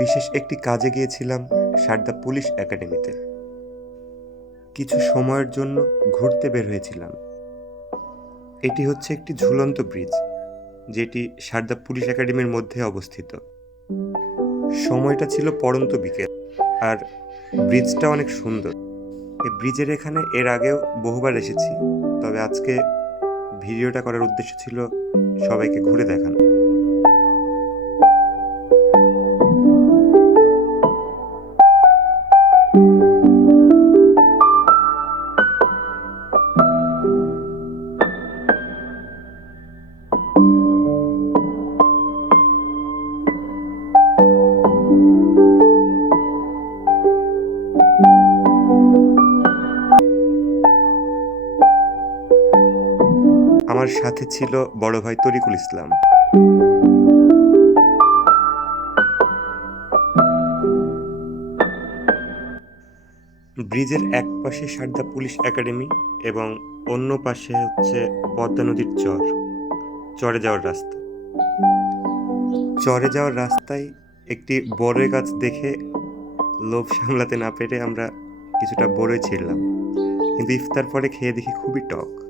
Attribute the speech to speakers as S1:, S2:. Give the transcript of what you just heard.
S1: বিশেষ একটি কাজে গিয়েছিলাম সারদা পুলিশ একাডেমিতে। কিছু সময়ের জন্য ঘুরতে বের হয়েছিলাম। এটি হচ্ছে একটি ঝুলন্ত ব্রিজ, যেটি সারদা পুলিশ একাডেমির মধ্যে অবস্থিত। সময়টা ছিল পড়ন্ত বিকেল, আর ব্রিজটা অনেক সুন্দর। এই ব্রিজের এখানে এর আগেও বহুবার এসেছি, তবে আজকে ভিডিওটা করার উদ্দেশ্য ছিল সবাইকে ঘুরে দেখানো। আমার সাথে ছিল বড় ভাই তরিকুল ইসলাম। ব্রিজের এক পাশে সারদা পুলিশ একাডেমি এবং অন্য পাশে হচ্ছে পদ্মা নদীর চর, চরে যাওয়ার রাস্তা। চরে যাওয়ার রাস্তায় একটি বড়ই গাছ দেখে লোভ সামলাতে না পেরে আমরা কিছুটা বড়ই ছিঁড়লাম কিন্তু ইফতার পরে খেয়ে দেখি খুবই টক।